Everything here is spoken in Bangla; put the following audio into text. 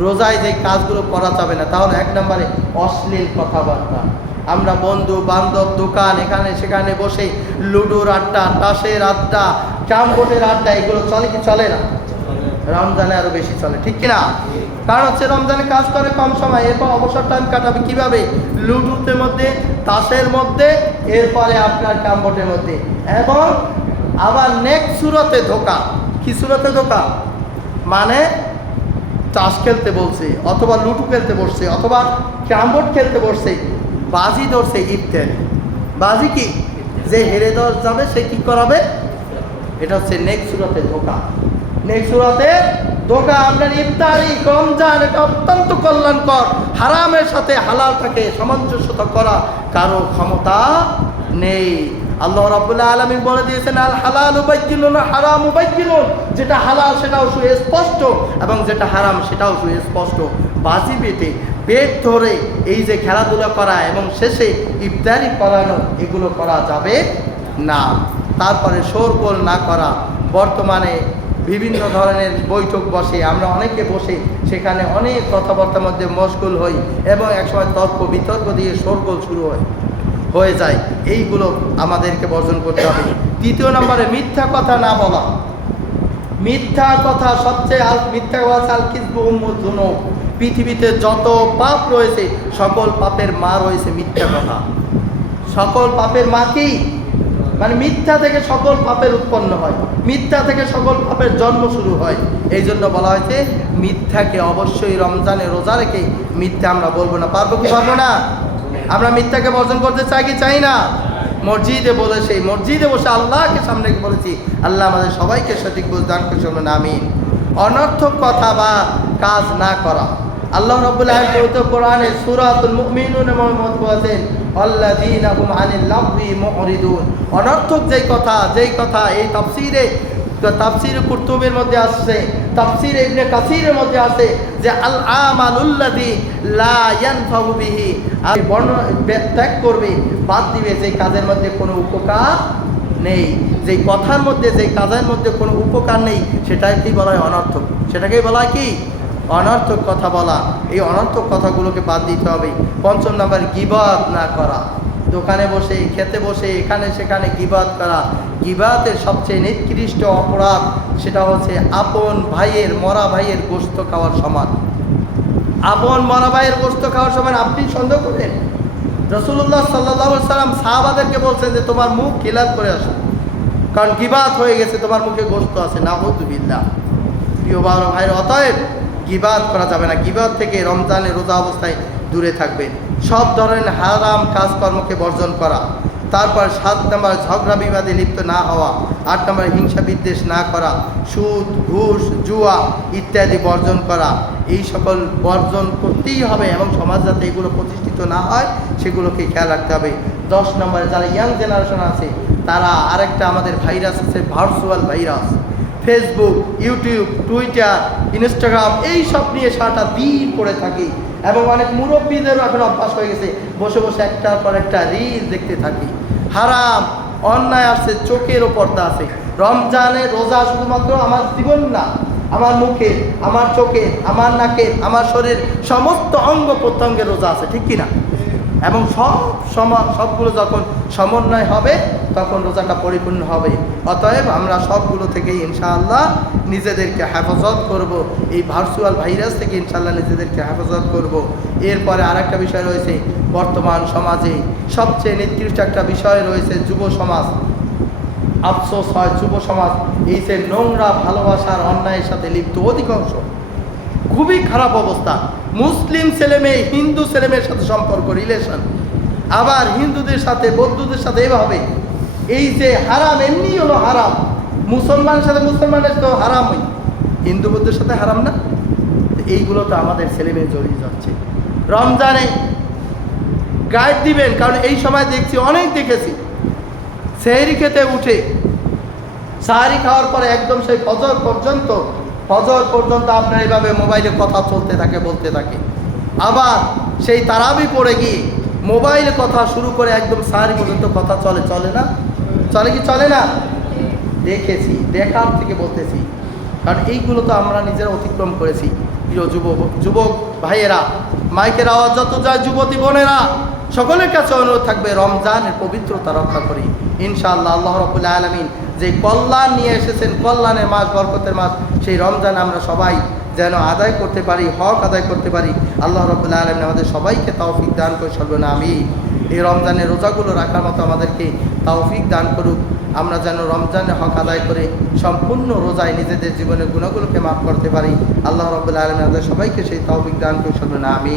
রোজায় যে কাজগুলো করা যাবে না, তাহলে এক নম্বরে অশ্লীল কথাবার্তা। আমরা বন্ধু, বান্ধব, দোকান, এখানে সেখানে বসে লুডোর আড্ডা, তাসের আড্ডা ক্যাম্পোটের আড্ডা, এগুলো চলে কি চলে না? রমজানে আরও বেশি চলে, ঠিক কিনা? কারণ হচ্ছে রমজানে কাজ করে কম সময়, এরপর অবসর টাইম কাটাবে কীভাবে? লুডুতে মধ্যে, তাসের মধ্যে, এরপরে আপনার ক্যাম্পোটের মধ্যে। এবং আবার নেক্সট সুরতে ধোকা। কি সুরতে ধোকা? মানে তাস খেলতে বলছে, অথবা লুডু খেলতে বসছে, অথবা ক্যাম্বোর্ড খেলতে বসছে, বাজি ধরছে ইফতারি। বাজি কি? যে হেরে দর যাবে, সে কি করাবে? এটা হচ্ছে নেক্সট সুরাতে ধোকা। নেক্সট সুরাতে ধোকা, আপনার ইফতারি রমজান, এটা অত্যন্ত কল্যাণকর। হারামের সাথে হালালটাকে সামঞ্জস্যতা করা কারও ক্ষমতা আল্লাহ রাব্বুল্লাহ আলামিন বলে দিয়েছেন, আল হালাল উবাইজিলুন হারাম উবাইজিলুন যেটা হালাল সেটাও সুস্পষ্ট এবং যেটা হারাম সেটাও সুস্পষ্ট। বাজি বেটে পেট ধরে এই যে খেলাধুলা করা এবং শেষে ইফতারি করানো, এগুলো করা যাবে না। তারপরে শোরগোল না করা। বর্তমানে বিভিন্ন ধরনের বৈঠক বসে, আমরা অনেকে বসে সেখানে অনেক কথাবার্তার মধ্যে মশগুল হই এবং একসময় তর্ক বিতর্ক দিয়ে শোরগোল শুরু হয়। হয়ে যায়। এইগুলো আমাদেরকে বর্জন করতে হবে। তৃতীয় নম্বরে মিথ্যা কথা না বলা। মিথ্যা কথা সবচেয়ে আল মিথ্যা কথা আল কিসবু পৃথিবীতে যত পাপ রয়েছে, সকল পাপের মা রয়েছে মিথ্যা কথা। সকল পাপের মা কি? মানে মিথ্যা থেকে সকল পাপের উৎপন্ন হয়। মিথ্যা থেকে সকল পাপের জন্ম শুরু হয়। এই জন্য বলা হয়েছে, মিথ্যাকে অবশ্যই রমজানে রোজা রেখে মিথ্যা আমরা বলব না, পারব কি পারব না? আমরা মিথ্যাকে বর্জন করতে চাই কি চাই না? মসজিদে বলে সেই মসজিদে বসে আল্লাহকে সামনে বলেছি, আল্লাহ আমাদের সবাইকে সঠিক দান করে শুনুন, আমিন। অনর্থক কথা বা কাজ না করা। আল্লাহ রাব্বুল অনর্থক যেই কথা যেই কথা এই তাফসীরে, তাফসীর কুরতুবের মধ্যে আসছে তাফসীর ইবনে কাসীরের মধ্যে আছে যে আল আমালুল্লাযী লা ইয়ানফাউ বিহি। আর বর্ণ ত্যাগ করবে, বাদ দিবে যে কাজের মধ্যে কোনো উপকার নেই। যেই কথার মধ্যে যে কাজের মধ্যে কোনো উপকার নেই, সেটাকেই বলা হয় অনর্থক। সেটাকেই বলা হয় কি? অনর্থক কথা বলা। এই অনর্থক কথাগুলোকে বাদ দিতে হবে। পঞ্চম নাম্বার গিবাদ না করা। দোকানে বসে, খেতে বসে, এখানে সেখানে গিবাদ করা। গিবাতের সবচেয়ে নিকৃষ্ট অপরাধ সেটা হচ্ছে আপন ভাইয়ের, মরা ভাইয়ের গোস্ত খাওয়ার সমান। আপন মরা ভাইয়ের গোস্ত খাওয়ার সমান, আপনি সন্দেহ করেন? রসুল্লাহ সাল্লাহ সাল্লাম সাহাবাদেরকে বলছেন যে, তোমার মুখ খিলাপ করে আসো। কারণ গিবাত হয়ে গেছে, তোমার মুখে গোস্ত আছে না হতুবিল্লা প্রিয় বাবা ভাইয়ের, অতএব গিবাদ করা যাবে না। গিবাদ থেকে রমজানের রোজা অবস্থায় দূরে থাকবেন। সব ধরনের হারাম কাজকর্মকে বর্জন করা। তারপর সাত নম্বর ঝগড়া বিবাদে লিপ্ত না হওয়া, আট নম্বর হিংসা বিদ্বেষ না করা, সুদ, ঘুষ, জুয়া ইত্যাদি বর্জন করা। এই সকল বর্জন করতেই হবে এবং সমাজ যাতে এগুলো প্রতিষ্ঠিত না হয়, সেগুলোকে খেয়াল রাখতে হবে। দশ নম্বরে যারা ইয়াং জেনারেশন আছে, তারা আরেকটা আমাদের ভাইরাস আছে virtual virus Facebook YouTube Twitter Instagram এই সব নিয়ে সারাটা দিন পড়ে থাকি এবং অনেক মুরব্বীদেরও এখন অভ্যাস হয়ে গেছে বসে বসে একটার পর একটা রিল দেখতে থাকি। হারাম, অন্যায় আসছে, চোখের ওপরটা আছে। রমজানে রোজা শুধুমাত্র আমার জীবন না, আমার মুখে, আমার চোখে, আমার নাকে, আমার শরীর, সমস্ত অঙ্গ প্রত্যঙ্গে রোজা আছে, ঠিক কিনা? এবং সব সমা সবগুলো যখন সমন্বয় হবে, তখন রোজাটা পরিপূর্ণ হবে। অতএব আমরা সবগুলো থেকে ইনশাআল্লাহ নিজেদেরকে হেফাজত করব। এই ভার্চুয়াল ভাইরাস থেকে ইনশাআল্লাহ নিজেদেরকে হেফাজত করব। এরপরে আরেকটা বিষয় রয়েছে, বর্তমান সমাজে সবচেয়ে নিকৃষ্ট একটা বিষয় রয়েছে যুব সমাজ। আফসোস হয় যুব সমাজ, এই যে নোংরা ভালোবাসার অন্যায়ের সাথে লিপ্ত অধিকাংশ। খুবই খারাপ অবস্থা। মুসলিম ছেলে মেয়ে, হিন্দু ছেলে মেয়ের সাথে সম্পর্ক রিলেশন আবার হিন্দুদের সাথে, বৌদ্ধদের সাথে এভাবে। এই যে হারাম, এমনি হলো হারাম। মুসলমানের সাথে মুসলমানের তো হারামই। হিন্দু বৌদ্ধের সাথে হারাম না। এইগুলো তো আমাদের ছেলে মেয়ে জড়িয়ে যাচ্ছে। রমজানে গাইড দিবেন, কারণ এই সময় দেখছি, অনেক দেখেছি। সেহরি খেতে উঠে, সাহারি খাওয়ার পরে একদম সেই ফজর পর্যন্ত ফজর পর্যন্ত আপনার এইভাবে মোবাইলে কথা চলতে থাকে, বলতে থাকে। আবার সেই তারাবি পড়ে গিয়ে মোবাইলে কথা শুরু করে একদম সাহারি পর্যন্ত কথা চলে চলে না? চলে কি চলে না? দেখেছি, দেখার থেকে বলতেছি। কারণ এইগুলো তো আমরা নিজেরা অতিক্রম করেছি। প্রিয় যুবক যুবক ভাইয়েরা, মাইকের আওয়াজ যত যায়, যুবতী বোনেরা, সকলের কাছে অনুরোধ থাকবে, রমজানের পবিত্রতা রক্ষা করি। ইনশাআল্লাহ, আল্লাহ রবুল্লা আলমিন যে কল্যাণ নিয়ে এসেছেন, কল্যাণের মাস, বরকতের মাস, সেই রমজান আমরা সবাই যেন আদায় করতে পারি, হক আদায় করতে পারি। আল্লাহ রবুল্লা আলমিন আমাদের সবাইকে তৌফিক দান করে চলবে না আমি এই রমজানের রোজাগুলো রাখার মতো আমাদেরকে তৌফিক দান করুক। আমরা যেন রমজানের হক আদায় করে সম্পূর্ণ রোজায় নিজেদের জীবনের গুণগুলোকে মাফ করতে পারি। আল্লাহ রবুল্লা আলমিন আমাদের সবাইকে সেই তৌফিক দান করে চলবে না আমি